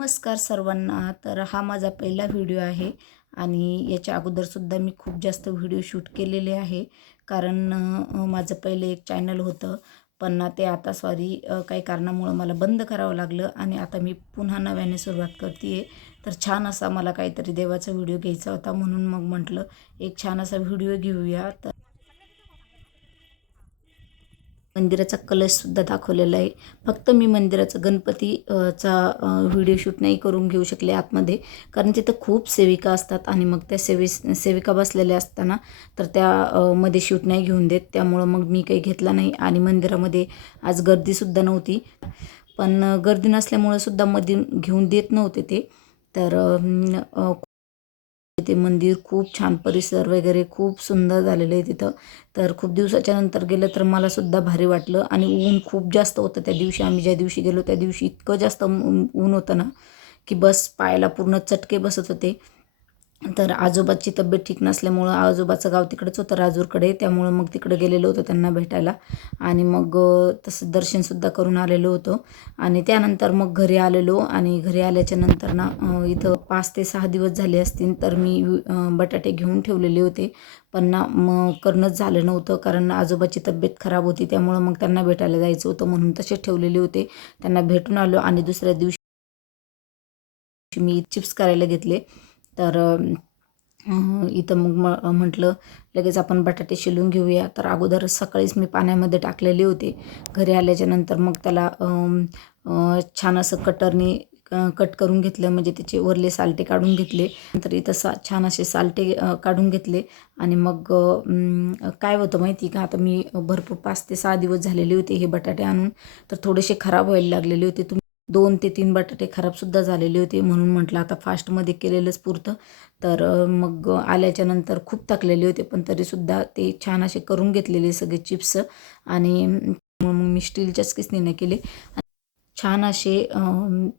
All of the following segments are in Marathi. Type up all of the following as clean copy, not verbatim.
नमस्कार सर्वांना. तर हा माझा पहिला व्हिडिओ आहे आणि याच्या अगोदरसुद्धा मी खूप जास्त व्हिडिओ शूट केलेले आहे. कारण माझं पहिलं एक चॅनल होतं. पण ना ते आता काही कारणामुळं मला बंद करावं लागलं आणि आता मी पुन्हा नव्याने सुरुवात करते आहे. तर छान असा मला काहीतरी देवाचा व्हिडिओ घ्यायचा होता, म्हणून मग म्हटलं एक छान असा व्हिडिओ घेऊया. तर मंदिराचा कलशसुद्धा दाखवलेला आहे. फक्त मी मंदिराचं व्हिडिओ शूट नाही करून घेऊ शकले आतमध्ये, कारण तिथं खूप सेविका असतात आणि मग त्या सेविका बसलेल्या असताना तर मध्ये शूट नाही घेऊन देत. त्यामुळं मग मी काही घेतला नाही आणि मंदिरामध्ये आज गर्दीसुद्धा नव्हती. पण गर्दी नसल्यामुळं सुद्धा मध्ये घेऊन देत नव्हते ते. तर ते मंदिर खूप छान, परिसर वगैरे खूप सुंदर झालेलं आहे तिथं. तर खूप दिवसाच्या नंतर गेलं तर मला सुद्धा भारी वाटलं आणि ऊन खूप जास्त होतं त्या दिवशी. आम्ही ज्या दिवशी गेलो त्या दिवशी इतकं जास्त ऊन होतं ना, की बस पायाला पूर्ण चटके बसत होते. तर आजोबाची तब्येत ठीक नसल्यामुळं आजोबाचं गाव तिकडंच होतं, राजूरकडे. त्यामुळं मग तिकडे गेलेलो होतो त्यांना भेटायला आणि मग तसं दर्शनसुद्धा करून आलेलो होतो आणि त्यानंतर मग घरी आलेलो आणि घरी आल्याच्या नंतर ना इथं 5 ते 6 दिवस झाले असतील. तर मी बटाटे घेऊन ठेवलेले होते, पण ना मग करणंच झालं नव्हतं, कारण आजोबाची तब्येत खराब होती. त्यामुळं मग त्यांना भेटायला जायचं होतं, म्हणून तसेच ठेवलेले होते. त्यांना भेटून आलो आणि दुसऱ्या दिवशी मी चिप्स करायला घेतले. तर इथं मग म्हटलं लगेच आपण बटाटे शिलून घेऊया. तर अगोदर सकाळीच मी पाण्यामध्ये टाकलेले होते. घरी आल्याच्यानंतर मग त्याला छान असं कटरनी कट करून घेतलं, म्हणजे त्याचे वरले सालटे काढून घेतले. नंतर इथं छान असे सालटे काढून घेतले आणि मग काय होतं माहिती का, आता मी भरपूर 5 ते 6 दिवस झालेले होते हे बटाटे आणून, तर थोडेसे खराब व्हायला लागलेले होते. 2 ते 3 बटाटे खराबसुद्धा झालेले होते, म्हणून म्हटलं आता फास्टमध्ये केलेलंच पुरतं. तर मग आल्याच्यानंतर खूप थकलेले होते, पण तरीसुद्धा ते छान असे करून घेतलेले सगळे चिप्स आणि मग मी स्टीलच्याच किसणीने केले. छान असे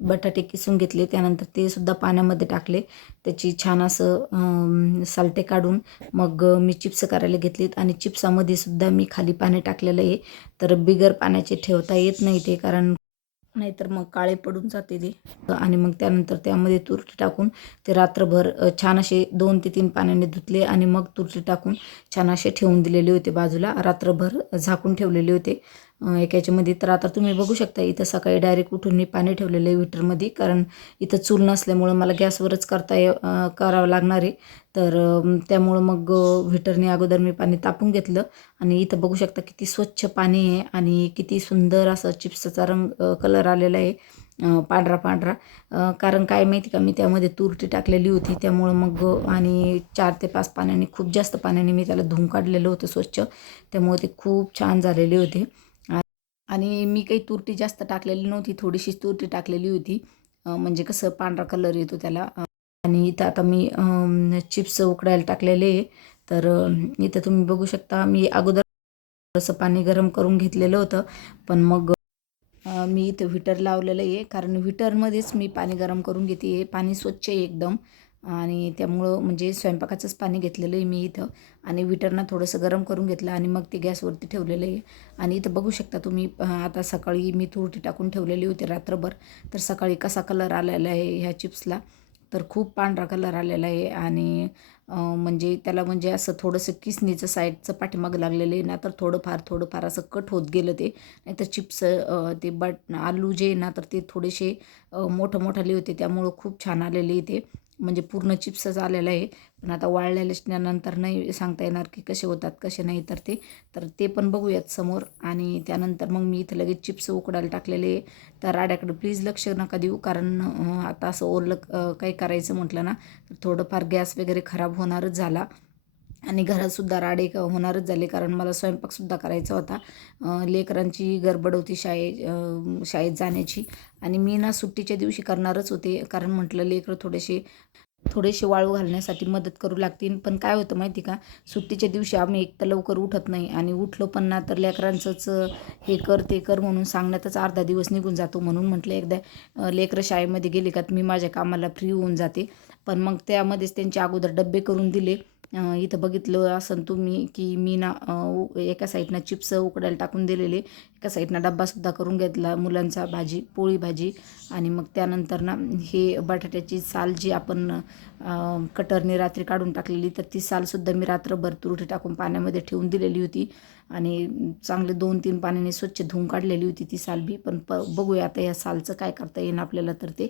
बटाटे किसून घेतले. त्यानंतर ते सुद्धा पाण्यामध्ये टाकले. त्याची छान असं सालटे काढून मग मी चिप्स करायला घेतलीत आणि चिप्सामध्ये सुद्धा मी खाली पाणी टाकलेलं आहे. तर बिगर पाण्याचे ठेवता येत नाही ते, कारण नाहीतर मग काळे पडून जाते ते. आणि मग त्यानंतर त्यामध्ये तुरटी टाकून ते रात्रभर छान असे 2 ते 3 पाण्याने धुतले आणि मग तुरटी टाकून छान असे ठेवून दिलेले होते बाजूला. रात्रभर झाकून ठेवलेले होते एका ह्याच्यामध्ये. तर आता तुम्ही बघू शकता इथं सकाळी डायरेक्ट उठून मी पाणी ठेवलेलं आहे हिटरमध्ये, कारण इथं चूल नसल्यामुळं मला गॅसवरच करावं लागणार आहे. तर त्यामुळं मग व्हीटरने अगोदर मी पाणी तापून घेतलं आणि इथं बघू शकता किती स्वच्छ पाणी आहे आणि किती सुंदर असं चिप्सचा कलर आलेला आहे, पांढरा पांढरा. कारण काय माहिती का, मी त्यामध्ये तुरटी टाकलेली होती, त्यामुळं मग आणि 4 ते 5 पाण्याने, खूप जास्त पाण्याने मी त्याला धुवून काढलेलं होतं स्वच्छ. त्यामुळे ते खूप छान झालेले होते आणि मी काही तुरटी जास्त टाकलेली नव्हती, थोडीशीच तुरटी टाकलेली होती. म्हणजे कसं पांढरा कलर येतो त्याला. आणि इथं आता मी चिप्स उकडायला टाकलेले आहे. तर इथं तुम्ही बघू शकता मी अगोदर थोडंसं पाणी गरम करून घेतलेलं होतं, पण मग मी इथं व्हीटर लावलेलं आहे, कारण व्हीटरमध्येच मी पाणी गरम करून घेते आहे. पाणी स्वच्छ आहे एकदम आणि त्यामुळं म्हणजे स्वयंपाकाचंच पाणी घेतलेलं आहे मी इथं आणि व्हीटरनं थोडंसं गरम करून घेतलं आणि मग ते गॅसवरती ठेवलेलं आहे. आणि इथं बघू शकता तुम्ही, आता सकाळी मी तुरटी टाकून ठेवलेली होती रात्रभर, तर सकाळी कसा कलर आलेला आहे ह्या चिप्सला, तर खूप पांढरा कलर आलेला आहे आणि म्हणजे त्याला म्हणजे असं थोडंसं किसनीचं साईडचं पाठीमागं लागलेलं आहे ना, तर थोडंफार असं कट होत गेलं ते. नाहीतर चिप्स ते आलू जे आहे ना, तर ते थोडेसे मोठे होते, त्यामुळं खूप छान आलेले ते, म्हणजे पूर्ण चिप्सच आलेला आहे. पण आता वाळल्याच्यानंतर नाही सांगता येणार की कसे होतात कसे नाही, तर ते पण बघूयात समोर. आणि त्यानंतर मग मी इथं लगेच चिप्स उकडायला टाकलेले. तर राड्याकडे प्लीज लक्ष नका देऊ, कारण आता असं ओरलं काही करायचं म्हटलं ना, तर थोडंफार गॅस वगैरे खराब होणारच झाला आणि घरातसुद्धा राडे होणारच झाले, कारण मला स्वयंपाकसुद्धा करायचा होता. लेकरांची गडबड होती शाळेत जाण्याची आणि मी ना सुट्टीच्या दिवशी करणारच होते, कारण म्हटलं लेकरं थोडेसे थोडेसे वाळू घालण्यासाठी मदत करू लागतील. पण काय होतं माहिती का, सुट्टीच्या दिवशी आम्ही एक तर लवकर उठत नाही आणि उठलो पण ना, तर लेकरांचंच हे कर ते कर म्हणून सांगण्यातच अर्धा दिवस निघून जातो. म्हणून म्हटलं एकदा लेकरं शाळेमध्ये गेले का मी माझ्या कामाला फ्री होऊन जाते. पण मग त्यामध्येच त्यांचे अगोदर डब्बे करून दिले इथं बघितलं असन तुम्ही की मी ना एका साईडनं चिप्स उकडायला टाकून दिलेले, एका साईडनं डब्बासुद्धा करून घेतला मुलांचा भाजी पोळी भाजी. आणि मग त्यानंतर ना हे बटाट्याची साल जी आपण कटरने रात्री काढून टाकलेली, तर ती सालसुद्धा मी रात्रभर तुरटी टाकून पाण्यामध्ये ठेवून दिलेली होती आणि चांगले 2-3 पाण्याने स्वच्छ धुवून काढलेली होती ती साल बी. पण बघूया आता या सालचं काय करता येईल आपल्याला तर ते.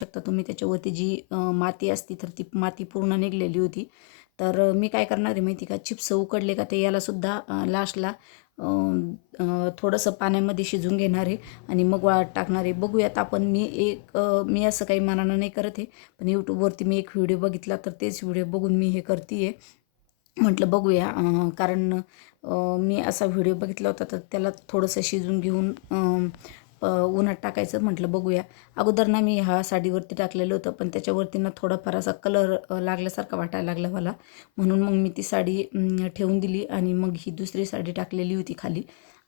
शकता तुम्ही त्याच्यावरती जी माती असती तर ती माती पूर्ण निघलेली होती. तर मी काय करणार आहे माहिती का, चिप्स उकडले का ते यालासुद्धा लास्टला थोडंसं पाण्यामध्ये शिजवून घेणार आहे आणि मग वाळत टाकणार आहे. बघूयात आपण. मी असं काही मनानं नाही करत आहे, पण यूट्यूबवरती मी एक व्हिडिओ बघितला तर तेच व्हिडिओ बघून मी हे करते आहे. म्हटलं बघूया, कारण मी असा व्हिडिओ बघितला होता तर त्याला थोडंसं शिजवून घेऊन उन्हात टाकायचं. म्हटलं बघूया. अगोदर ना मी ह्या साडीवरती टाकलेलं होतं, पण त्याच्यावरती ना थोडाफार असा कलर लागल्यासारखा वाटायला लागला मला. म्हणून मग मी ती साडी ठेवून दिली आणि मग ही दुसरी साडी टाकलेली होती खाली.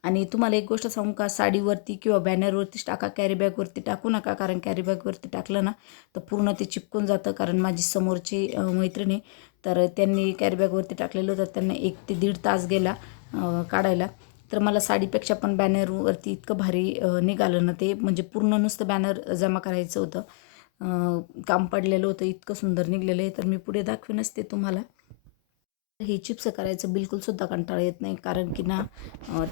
आणि तुम्हाला एक गोष्ट सांगू का, साडीवरती किंवा बॅनरवरतीच टाका, कॅरीबॅगवरती टाकू नका. कारण कॅरीबॅगवरती टाकलं ना तर पूर्ण ते चिपकून जातं. कारण माझी समोरची मैत्रिणी, तर त्यांनी कॅरीबॅगवरती टाकलेलं होतं, त्यांना 1 ते दीड तास गेला काढायला. तर मला साडीपेक्षा पण बॅनरवरती इतकं भारी निघालं ना ते, म्हणजे पूर्ण नुसतं बॅनर जमा करायचं होतं. काम पडलेलं होतं, इतकं सुंदर निघलेलं आहे. तर मी पुढे दाखवेनच ते तुम्हाला. हे चिप्स करायचं बिलकुलसुद्धा कंटाळा येत नाही, कारण की ना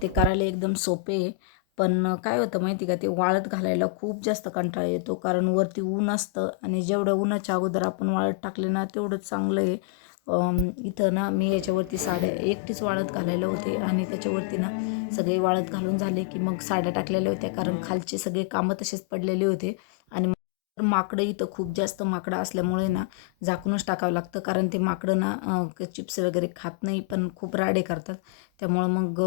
ते करायला एकदम सोपे आहे. पण काय होतं माहिती का, ते वाळत घालायला खूप जास्त कंटाळा येतो. कारण वरती ऊन असतं आणि जेवढं उन्हाच्या अगोदर आपण वाळत टाकले ना तेवढंच चांगलं आहे. इथं ना मी याच्यावरती साड्या एकटीच वाळत घालायला होते आणि त्याच्यावरती ना सगळे वाळत घालून झाले की मग साड्या टाकलेल्या होत्या, कारण खालचे सगळे कामं तसेच पडलेले होते. आणि माकडं इथं खूप जास्त माकडं असल्यामुळे ना झाकूनच टाकावं लागतं, कारण ते माकडं ना चिप्स वगैरे खात नाही, पण खूप राडे करतात. त्यामुळं मग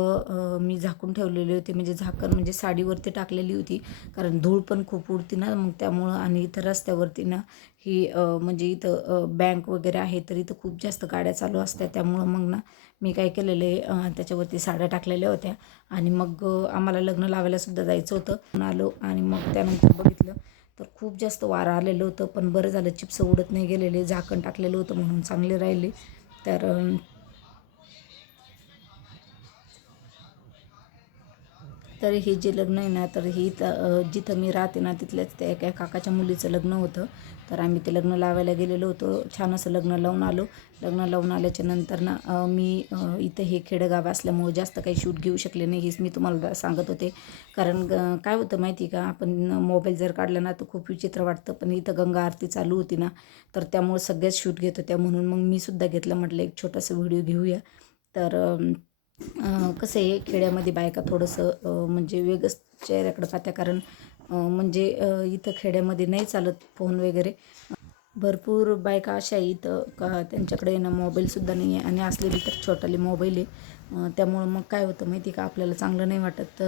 मी झाकून ठेवलेले होते, म्हणजे झाकण म्हणजे साडीवरती टाकलेली होती, कारण धूळ पण खूप उडती ना मग त्यामुळं. आणि इथं रस्त्यावरती ना ही म्हणजे इथं बँक वगैरे आहे, तर इथं खूप जास्त गाड्या चालू असतात. त्यामुळं मग ना मी काय केलेले, त्याच्यावरती साड्या टाकलेल्या होत्या. आणि मग आम्हाला लग्न लावायलासुद्धा जायचं होतं. आलो आणि मग त्यानंतर बघितलं तर खूप जास्त वारं आलेलं होतं. पण बरं झालं चिप्स उडत नाही गेलेले, झाकण टाकलेलं होतं म्हणून चांगले राहिले. तर तर हे जे लग्न आहे ना, तर हे जिथं मी राहते ना तिथल्याच त्या एका काकाच्या मुलीचं लग्न होतं. तर आम्ही ते लग्न लावायला गेलेलो होतो. छान असं लग्न लावून आलो. लग्न लावून आल्याच्या नंतर ना मी इथं हे खेडेगाव असल्यामुळं जास्त काही शूट घेऊ शकले नाही, हेच मी तुम्हाला सांगत होते. कारण काय होतं माहिती का, आपण मोबाईल जर काढला ना तर खूप विचित्र वाटतं. पण इथं गंगा आरती चालू होती ना, तर त्यामुळे सगळ्याच शूट घेत होत्या. म्हणून मग मी सुद्धा घेतलं. म्हटलं एक छोटासा व्हिडिओ घेऊया. तर कसं आहे, खेड्यामध्ये बायका थोडंसं म्हणजे वेगळंच चेहऱ्याकडं पाहत्या. कारण म्हणजे इथं खेड्यामध्ये नाही चालत फोन वगैरे. भरपूर बायका अशा आहे इथं का त्यांच्याकडे ना मोबाईलसुद्धा नाही आहे, आणि असलेली तर छोटाले मोबाईल आहे. त्यामुळं मग काय होतं माहिती का, आपल्याला चांगलं नाही वाटत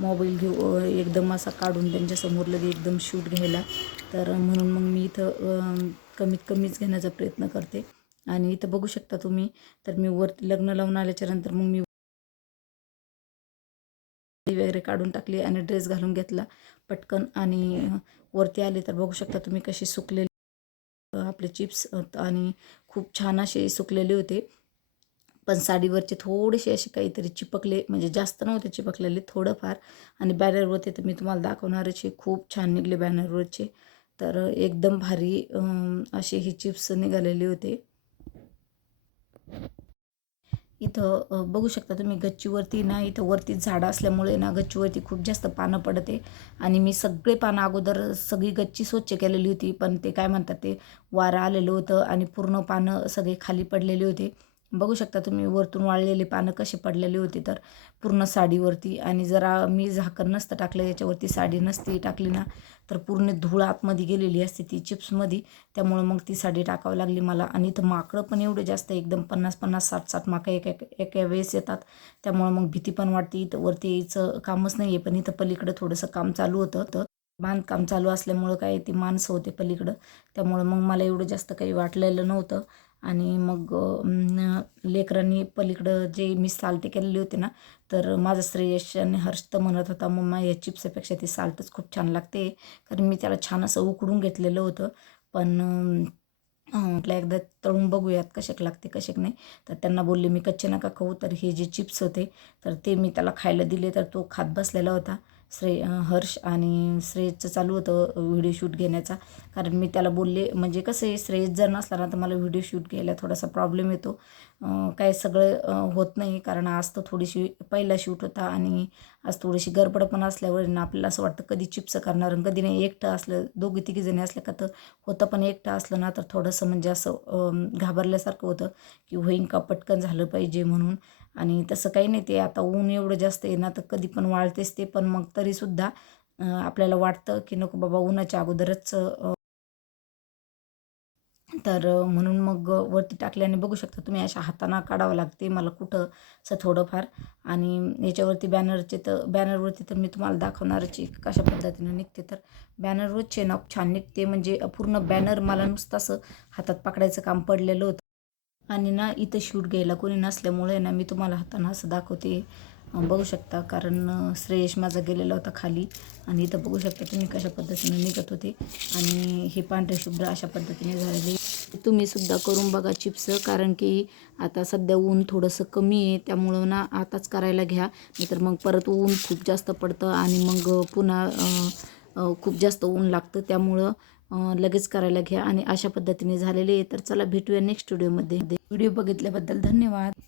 मोबाईल घेऊ एकदम असा काढून त्यांच्यासमोर लगे एकदम शूट घ्यायला. तर म्हणून मग मी इथं कमीत कमीच घेण्याचा प्रयत्न करते. आणि इथं बघू शकता तुम्ही, तर मी वरती लग्न लावून आल्याच्यानंतर मग मी वगैरे काढून टाकली आणि ड्रेस घालून घेतला पटकन. आणि वरती आले तर बघू शकता तुम्ही कसे सुकलेले आपले चिप्स, आणि खूप छान असे सुकलेले होते. पण साडीवरचे थोडेसे असे काहीतरी चिपकले, म्हणजे जास्त नव्हते चिपकलेले, थोडंफार. आणि बॅनरवरती तर मी तुम्हाला दाखवणारच आहे, खूप छान निघले बॅनरवरचे. तर एकदम भारी असे हे चिप्स निघालेले होते. इथं बघू शकता तुम्ही गच्चीवरती ना, इथं वरती झाडं असल्यामुळे ना गच्चीवरती खूप जास्त पानं पडते. आणि मी सगळे पानं अगोदर सगळी गच्ची स्वच्छ केलेली होती, पण ते काय म्हणतात ते वारं आलेलं होतं आणि पूर्ण पानं सगळे खाली पडलेले होते. बघू शकता तुम्ही वरतून वाळलेले पानं कसे पडलेले होते, तर पूर्ण साडीवरती. आणि जरा मी झाकण नसतं टाकलं याच्यावरती, साडी नसती टाकली ना तर पूर्ण धूळ आतमध्ये गेलेली असते ती चिप्समध्ये. त्यामुळं मग ती साडी टाकावी लागली मला. आणि इथं माकडं पण एवढे जास्त, एकदम 50-50, 60-60 माकडं एका वेळेस येतात. त्यामुळं मग भीती पण वाटते. इथं वरती यायचं कामच नाही आहे, पण इथं पलीकडं थोडंसं काम चालू होतं. बांधकाम चालू असल्यामुळं काय ती माणसं होते पलीकडं, त्यामुळं मग मला एवढं जास्त काही वाटलेलं नव्हतं. आणि मग लेकरांनी पलीकडं जे मी सालटे केलेले होते ना, तर माझं श्रेयश आणि हर्ष तर म्हणत होता, मम्मा या चिप्सपेक्षा ती साल्टच खूप छान लागते. कारण मी त्याला छान असं उकडून घेतलेलं होतं. पण म्हटलं एकदा तळून बघूयात कशाक लागते कशाक नाही. तर त्यांना बोलले मी कच्चे नका खाऊ. तर हे जे चिप्स होते तर ते मी त्याला खायला दिले. तर तो खात बसलेला होता. हर्ष आणि श्रेयसचं चालू होतं व्हिडिओ शूट घेण्याचा. कारण मी त्याला बोलले म्हणजे कसं आहे श्रेयस जर नसला ना तर मला व्हिडिओ शूट घ्यायला थोडासा प्रॉब्लेम येतो. काय सगळं होत नाही कारण आज तर थोडीशी पहिला शूट होता आणि आज थोडीशी गडबड पण असल्यावर ना आपल्याला असं वाटतं कधी चिप्स करणार आणि कधी नाही. एकटं असलं दोघी तिघी जणी असल्या का तर होतं, पण एकटं असलं ना तर थोडंसं म्हणजे असं घाबरल्यासारखं होतं की होईन का पटकन झालं पाहिजे म्हणून. आणि तसं काही नाही, ते आता ऊन एवढं जास्त आहे ना तर कधी पण वाळतेच ते. पण मग तरीसुद्धा आपल्याला वाटतं की नको बाबा उन्हाच्या अगोदरच तर म्हणून मग वरती टाकल्याने बघू शकता तुम्ही अशा हाताने काढावं लागते मला कुठं असं थोडंफार. आणि याच्यावरती बॅनरवरती तर मी तुम्हाला दाखवणारच आहे कशा पद्धतीनं निघते. तर बॅनरवरचे ना छान निघते म्हणजे पूर्ण बॅनर मला नुसतं असं हातात पकडायचं काम पडलेलं होतं. आणि ना इथं शूट घ्यायला कोणी नसल्यामुळे ना मी तुम्हाला हातानं असं दाखवते. बघू शकता कारण श्रेयश माझा गेलेला होता खाली आणि इथं बघू शकता तुम्ही कशा पद्धतीने निघत होते. आणि हे पांढरे शुभ्र अशा पद्धतीने झालेले. तुम्ही सुद्धा करून बघा चिप्स, कारण की आता सध्या ऊन थोडंसं कमी आहे त्यामुळं ना आताच करायला घ्या. नाहीतर मग परत ऊन खूप जास्त पडतं आणि मग पुन्हा खूप जास्त ऊन लागतं. त्यामुळं लगेच करायला घ्या. आणि अशा पद्धतीने झालेले आहे. तर चला भेटूया नेक्स्ट व्हिडिओमध्ये. व्हिडिओ बघितल्याबद्दल धन्यवाद.